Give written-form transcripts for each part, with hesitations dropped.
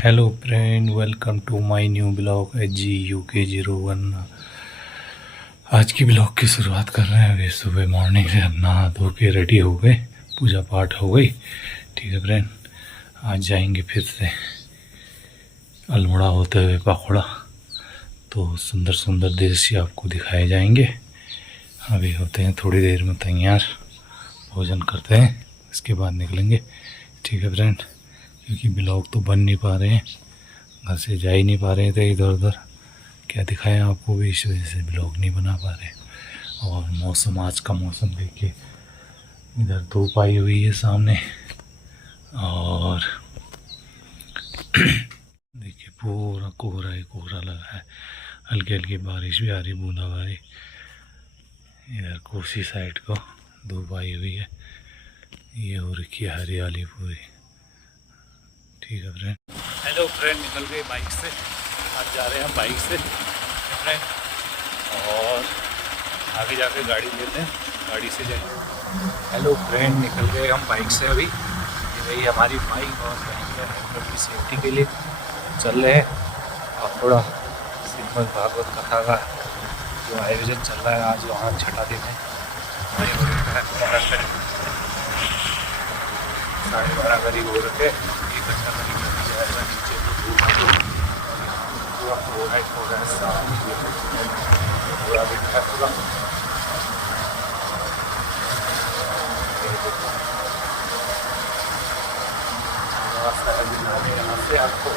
Hello friend, welcome to my new blog HGUK01। आज की blog की शुरुआत कर रहे हैं। अभी सुबह मॉर्निंग से नहा धो के रेडी हो गए, पूजा पाठ हो गई। ठीक है फ्रेंड, आज जाएंगे फिर से अल्मोड़ा होते हुए पाखुड़ा। तो सुंदर सुंदर दृश्य आपको दिखाए जाएंगे। अभी होते हैं थोड़ी देर में तैयार, भोजन करते हैं, इसके बाद निकलेंगे। ठीक है फ्रेंड, क्योंकि ब्लॉग तो बन नहीं पा रहे हैं, घर से जा ही नहीं पा रहे थे इधर उधर। क्या दिखाएं आपको भी, इस वजह से ब्लॉग नहीं बना पा रहे। और मौसम, आज का मौसम देखिए, इधर धूप आई हुई है सामने, और देखिए पूरा कोहरा ही कोहरा लगा है। हल्की हल्की बारिश भी आ रही, बूंदाबांदी। इधर कोसी साइड को धूप आई हुई है, ये हो रखी है हरियाली पूरी। ठीक है फ्रेंड। हेलो फ्रेंड, निकल गए बाइक से। आज जा रहे हैं बाइक से फ्रेंड, और आगे जाके गाड़ी लेते हैं, गाड़ी से जाएंगे। हेलो फ्रेंड, निकल गए हम बाइक से। अभी ये रही हमारी बाइक, और कहीं की सेफ्टी के लिए चल रहे हैं। और थोड़ा श्रीमद् भागवत कथा का जो आयोजन चल रहा है आज, वहाँ छठा दिन है। 12:30 करीब हो रखे, 1 घंटा करीब लग जाएगा। नीचे तो धूप पूरा कोहरा ही कोहरा है, पूरा दिख रहा है पूरा। रास्ता है दिखाने यहाँ से आपको,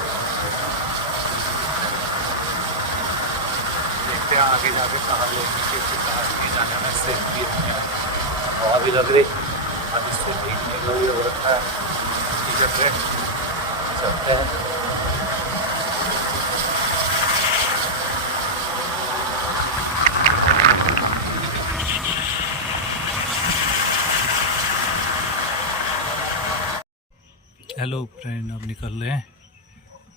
देखते हैं आगे जाके कहाँ लेंगे, कहाँ नहीं जाना है। सेफ्टी हवा भी लग रही, अब इससे भीगने हो रखा है। ठीक है फ्रेंड, चलते हैं। हेलो फ्रेंड, अब निकल रहे हैं,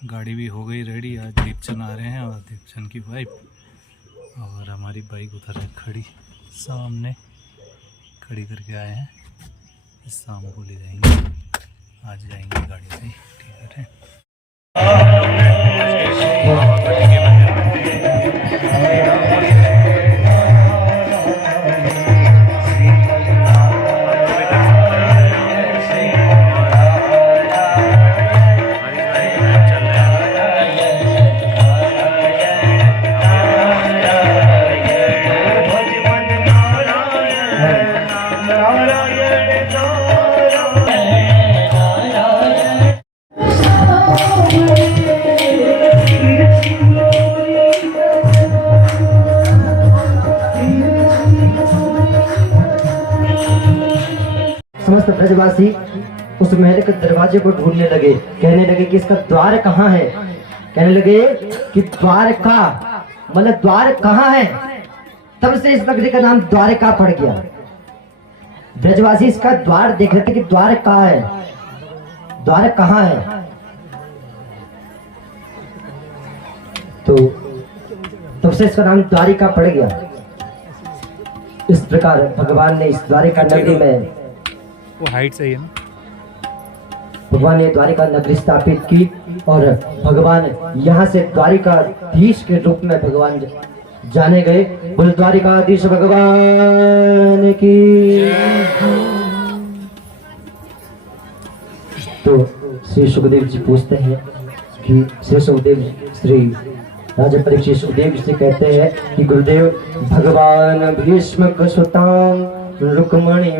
गाड़ी भी हो गई रेडी। आज दीपचंद आ रहे हैं, और दीपचंद की वाइफ, और हमारी बाइक उधर है खड़ी, सामने खड़ी करके आए हैं। शाम को ले जाएंगे, आज जाएंगे गाड़ी से। ठीक है। समस्त ब्रजवासी उस महल के दरवाजे को ढूंढने लगे। कहने लगे कि इसका द्वार कहाँ है। कहने लगे कि द्वार का मतलब द्वार कहाँ है। तब से इस नगरी का नाम द्वारका पड़ गया। ब्रजवासी इसका द्वार देख रहे थे कि द्वार कहाँ है, द्वार कहाँ है। तो तब से इसका नाम द्वारिका पड़ गया। इस प्रकार भगवान ने इस द्वारिका नगरी में, वो हाइट सही है ना, भगवान ने द्वारिका नगरी स्थापित की। और भगवान यहाँ से द्वारिकाधीश के रूप में भगवान जाने गए। बोल द्वारिकाधीश भगवान की। तो श्री सुखदेव जी पूछते हैं कि श्री सुखदेव, श्री राजा परीक्षित सुखदेव जी कहते हैं कि गुरुदेव, भगवान भीष्म सुताम रुक्मणी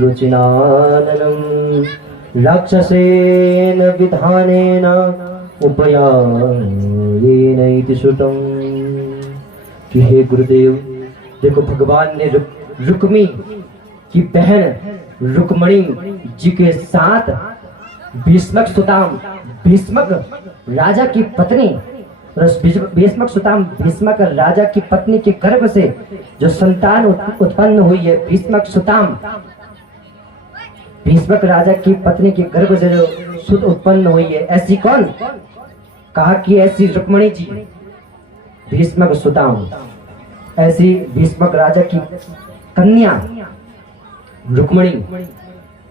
रुचिनाननम राक्षसेन विधानेन उपयायेन इति श्रुतम। कि हे गुरुदेव, देखो भगवान ने रुक्मी की बहन रुक्मणी जी के साथ भीष्मक सुताम, भीष्मक राजा की पत्नी, भीष्मक सुताम भीष्मक राजा की पत्नी के गर्भ से जो संतान उत्पन्न हुई है, भीष्मक सुताम भीष्मक राजा की पत्नी के गर्भ से जो सुत उत्पन्न हुई है, ऐसी कौन? कहा कि ऐसी रुक्मणी जी, भीष्मक सुताम, ऐसी भीष्मक राजा की कन्या रुक्मणी।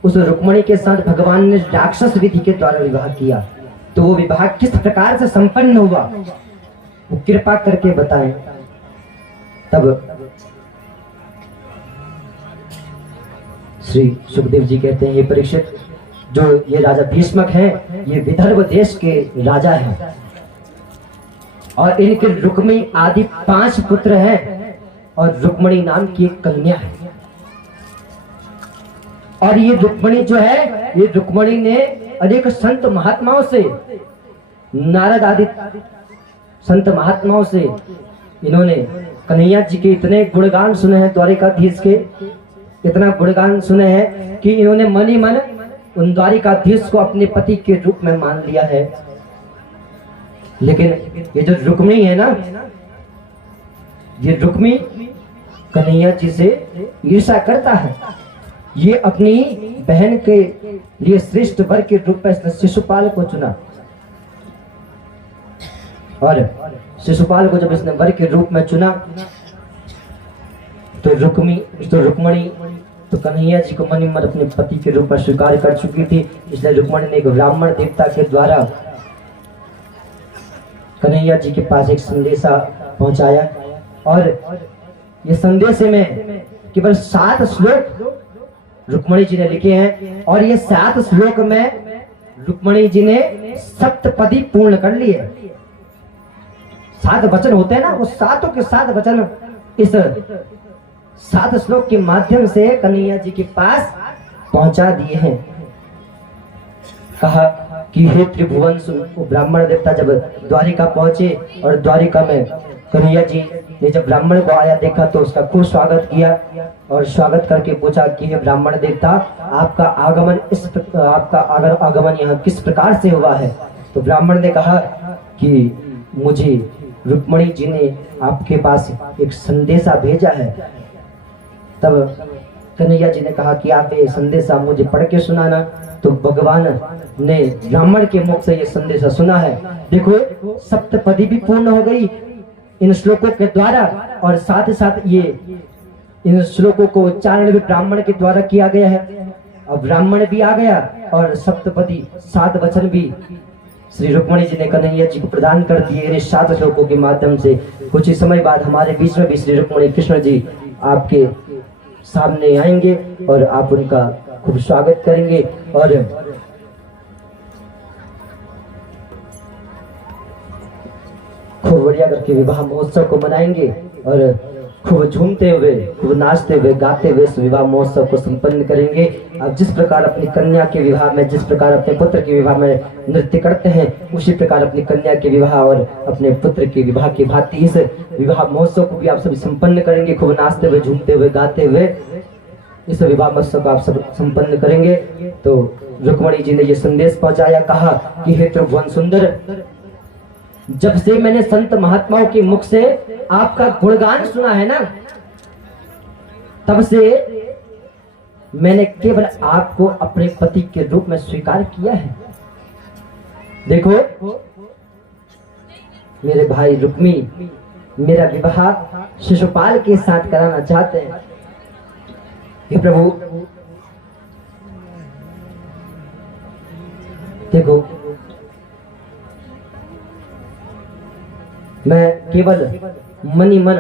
उस रुक्मणी के साथ भगवान ने राक्षस विधि के द्वारा विवाह किया। तो वो विवाह किस प्रकार से संपन्न हुआ वो कृपा करके बताएं। तब श्री सुखदेव जी कहते हैं, ये परीक्षित, जो ये राजा भीष्मक हैं, ये विदर्भ देश के राजा हैं और इनके रुक्मी आदि 5 पुत्र हैं और रुक्मणी नाम की एक कन्या है। और ये रुक्मणी जो है, ये रुक्मणी ने अनेक संत महात्माओं से, नारद आदि संत महात्माओं से इन्होंने कन्हैया जी के इतने गुणगान सुने हैं, द्वारिकाधीश के इतना गुणगान सुने हैं कि इन्होंने मन ही मन उन द्वारिकाधीश को अपने पति के रूप में मान लिया है। लेकिन ये जो रुक्मी है ना, ये रुक्मी कन्हैया जी से ईर्ष्या करता है। ये अपनी बहन के लिए श्रेष्ठ वर के रूप में इसने शिशुपाल को चुना और शिशुपाल को जब इसने वर के रूप में चुना तो रुक्मणी तो कन्हैया जी को मन ही मन अपने पति के रूप में स्वीकार कर चुकी थी। इसलिए रुक्मणी ने एक ब्राह्मण देवता के द्वारा कन्हैया जी के पास एक संदेशा पहुंचाया और ये संदेश में केवल 7 श्लोक रुक्मणी जी ने लिखे हैं और ये 7 श्लोक में रुक्मणी जी ने सप्तपदी पूर्ण कर लिए। 7 वचन होते हैं ना, वो सातों के 7 वचन इस 7 श्लोक के माध्यम से कन्हैया जी के पास पहुंचा दिए हैं। कहा कि हे त्रिभुवन, वो ब्राह्मण देवता जब द्वारिका पहुंचे और द्वारिका में कन्हैया जी ने जब ब्राह्मण को आया देखा तो उसका खूब स्वागत किया और स्वागत करके पूछा कि हे ब्राह्मण देवता, आपका आगमन यहाँ किस प्रकार से हुआ है। तो ब्राह्मण ने कहा कि मुझे रुक्मणी जी ने आपके पास एक संदेशा भेजा है। तब कन्हैया जी ने कहा कि आप ये संदेशा मुझे पढ़ के सुनाना। तो भगवान ने ब्राह्मण के मुख से ये संदेशा सुना है। देखो, सप्तपदी भी पूर्ण हो गई इन श्लोकों के द्वारा और साथ ही साथ ये इन श्लोकों को उच्चारण भी ब्राह्मण के द्वारा किया गया है। अब ब्राह्मण भी आ गया और सप्तपदी 7 वचन भी श्री रुक्मणी जी ने कन्हैया जी को प्रदान कर दिए इन 7 श्लोकों के माध्यम से। कुछ ही समय बाद हमारे बीच में भी श्री रुक्मणी कृष्ण जी आपके सामने आएंगे और आप उनका खूब स्वागत करेंगे और खूब बढ़िया करके विवाह महोत्सव को मनाएंगे और खूब झूमते हुए, खूब नाचते हुए, गाते हुए इस विवाह महोत्सव को संपन्न करेंगे। अब जिस प्रकार अपनी कन्या के विवाह में, जिस प्रकार अपने पुत्र के विवाह में नृत्य करते हैं, उसी प्रकार अपनी कन्या के विवाह और अपने पुत्र के विवाह की भांति इस विवाह महोत्सव को भी आप सभी संपन्न करेंगे। खूब नाचते हुए, झूमते हुए, गाते हुए इस विवाह महोत्सव को आप सब संपन्न करेंगे। तो रुक्मणी जी ने ये संदेश पहुंचाया, कहा कि हे त्रिभुवन सुंदर, जब से मैंने संत महात्माओं के मुख से आपका गुणगान सुना है ना, तब से मैंने केवल आपको अपने पति के रूप में स्वीकार किया है। देखो, मेरे भाई रुक्मी मेरा विवाह शिशुपाल के साथ कराना चाहते हैं। हे प्रभु, देखो, मैं केवल मन ही मन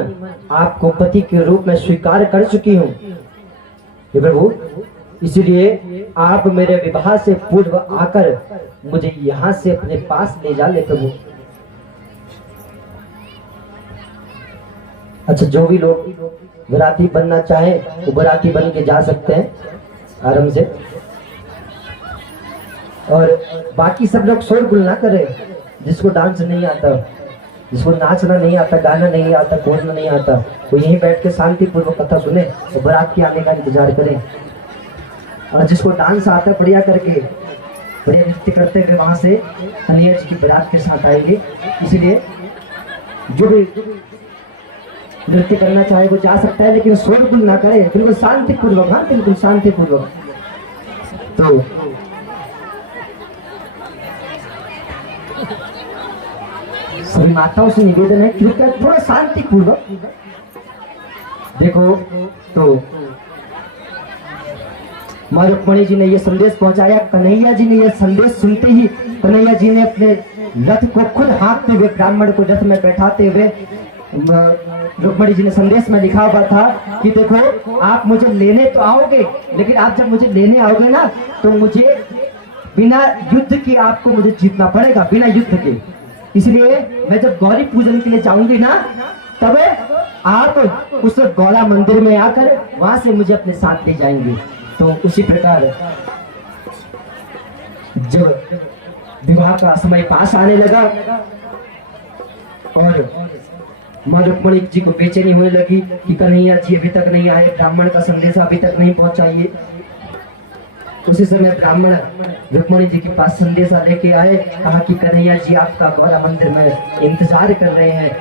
आपको पति के रूप में स्वीकार कर चुकी हूँ। हे प्रभु, इसलिए आप मेरे विवाह से पूर्व आकर मुझे यहाँ से अपने पास ले जा ले प्रभु। अच्छा, जो भी लोग बराती बनना चाहे वो बराती बन के जा सकते हैं आराम से, और बाकी सब लोग शोरगुल ना करें। जिसको डांस नहीं आता, जिसको नाचना नहीं आता, गाना नहीं आता, कूदना नहीं आता, वो यहीं बैठ के शांतिपूर्वक कथा सुने और बारात के आने का इंतजार करें। और जिसको डांस आता है बढ़िया करके, बढ़िया नृत्य करते हुए वहां से कन्हैया जी की बारात के साथ आएंगे। इसलिए जो भी नृत्य करना चाहे वो जा सकता है, लेकिन शोरगुल ना करे, बिल्कुल शांतिपूर्वक। हाँ, बिल्कुल शांतिपूर्वक। तो सभी माताओं से निवेदन है कृपया थोड़ा शांतिपूर्वक। देखो, तो माँ रुक्मणी जी ने यह संदेश पहुंचाया। कन्हैया जी ने यह संदेश सुनते ही कन्हैया जी ने अपने रथ को खुद हाँकते हुए ब्राह्मण को रथ में बैठाते हुए रुक्मणी जी ने संदेश में लिखा हुआ था कि देखो आप मुझे लेने तो आओगे, लेकिन आप जब मुझे लेने आओगे ना तो मुझे बिना युद्ध के आपको मुझे जीतना पड़ेगा, बिना युद्ध के। इसलिए मैं जब गौरी पूजन के लिए जाऊंगी ना तब आप उस गौरा मंदिर में आकर वहां से मुझे अपने साथ ले जाएंगे। तो उसी प्रकार जब विवाह का समय पास आने लगा और माँ रुक्मणी जी को बेचैनी होने लगी कि कन्हैया जी अभी तक नहीं आए, ब्राह्मण का संदेश अभी तक नहीं पहुंचाइए। उसी समय ब्राह्मण रुक्मणी जी के पास संदेशा लेके आए, कहा कि कन्हैया जी आपका गौरा मंदिर में इंतजार कर रहे हैं।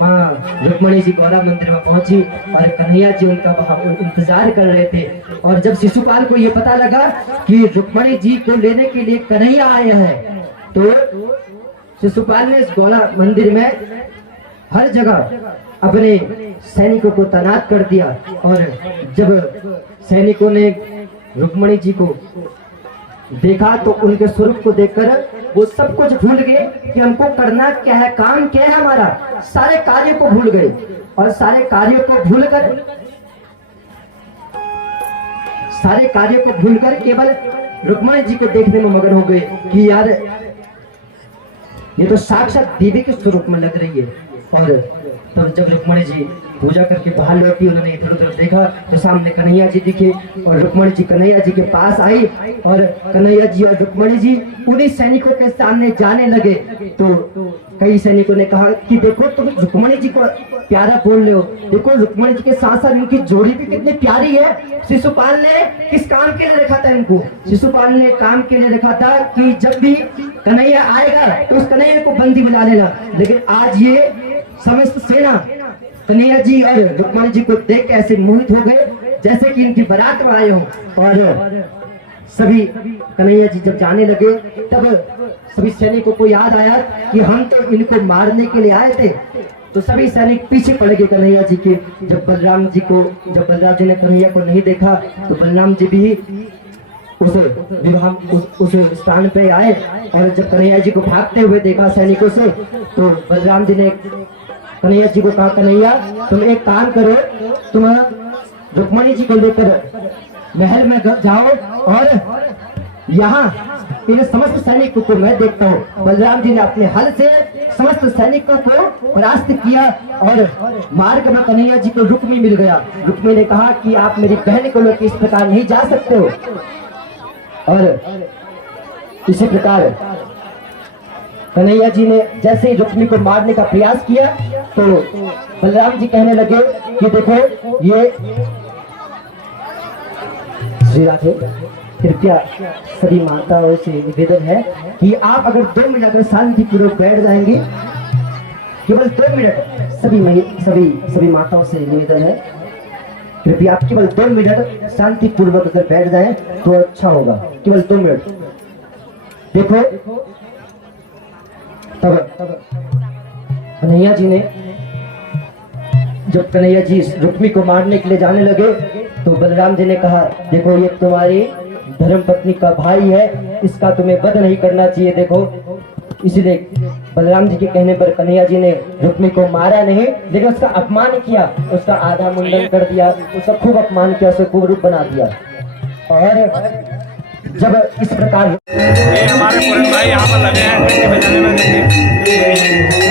माँ रुक्मणी जी गौरा मंदिर में पहुंची और कन्हैया जी उनका वहां इंतजार कर रहे थे। और जब शिशुपाल को ये पता लगा कि रुक्मणी जी को लेने के लिए कन्हैया आए हैं तो शिशुपाल ने इस गौरा मंदिर में हर जगह अपने सैनिकों को तैनात कर दिया। और जब सैनिकों ने रुक्मणी जी को देखा तो उनके स्वरूप को देखकर वो सब कुछ भूल गए कि हमको करना क्या है, काम क्या है हमारा। सारे कार्यों को भूल गए और सारे कार्यों को भूलकर केवल रुक्मणी जी को देखने में मगन हो गए कि यार ये तो साक्षात देवी के स्वरूप में लग रही है। और तब जब रुक्मणी जी पूजा करके बाहर लौटी, उन्होंने इधर उधर देखा तो सामने कन्हैया जी दिखे और रुक्मणी जी कन्हैया जी के पास आई और कन्हैया जी और रुक्मणी जी उन्हीं सैनिकों के सामने जाने लगे। तो कई सैनिकों ने कहा कि देखो तुम रुक्मणी जी को प्यारा बोल रहे हो, देखो रुक्मणी जी के साथ साथ उनकी जोड़ी भी कितनी प्यारी है। शिशुपाल ने किस काम के लिए रखा था इनको? शिशुपाल ने काम के लिए रखा था कि जब भी कन्हैया आएगा तो उस कन्हैया को बंदी बना लेना। लेकिन आज ये समस्त सेना कन्हैया जी और रुक्मणी जी को देख के ऐसे मोहित हो गए जैसे कि इनकी बारात में आए हो। और सभी कन्हैया जी जब जाने लगे तब सभी सैनिकों को याद आया कि हम तो इनको मारने के लिए आए थे। तो सभी सैनिक पीछे पड़ गए कन्हैया जी के। जब बलराम जी ने कन्हैया को नहीं देखा तो बलराम जी भी उस स्थान पे आए। और जब कन्हैया जी को भागते हुए देखा सैनिकों से तो बलराम जी ने कन्हैया जी को कहा, कन्हैया तुम एक काम करो, तुम रुक्मणी जी को लेकर महल में जाओ और यहाँ इन समस्त सैनिकों को मैं देखता हूँ। बलराम जी ने अपने हल से समस्त सैनिकों को परास्त किया और मार्ग में कन्हैया जी को रुक्मी मिल गया। रुक्मी ने कहा कि आप मेरी बहन को लेकर इस प्रकार नहीं जा सकते हो। और इसी प्रकार कन्हैया जी ने जैसे ही रुक्मी को मारने का प्रयास किया तो बलराम जी कहने लगे कि देखो ये श्री राधे, कृपया सभी माताओं से निवेदन है कि आप अगर 2 मिनट अगर शांति पूर्वक बैठ जाएंगे, केवल 2 मिनट, सभी माताओं से निवेदन है कृपया आप केवल 2 मिनट शांति पूर्वक अगर बैठ जाएं तो अच्छा होगा। केवल 2 मिनट। देखो तब कन्हैया जी ने जब कन्हैया जी रुक्मी को मारने के लिए जाने लगे तो बलराम जी ने कहा, देखो ये तुम्हारी धर्म पत्नी का भाई है, इसका तुम्हें वध नहीं करना चाहिए। देखो इसलिए बलराम जी के कहने पर कन्हैया जी ने रुक्मी को मारा नहीं, लेकिन उसका अपमान किया, उसका आधा मुंडन कर दिया, उसका खूब अपमान किया, उसे कुरूप बना दिया। और जब इस प्रकार ये हमारे पुरन भाई यहाँ पर लगे हैं घंटी बजाने में।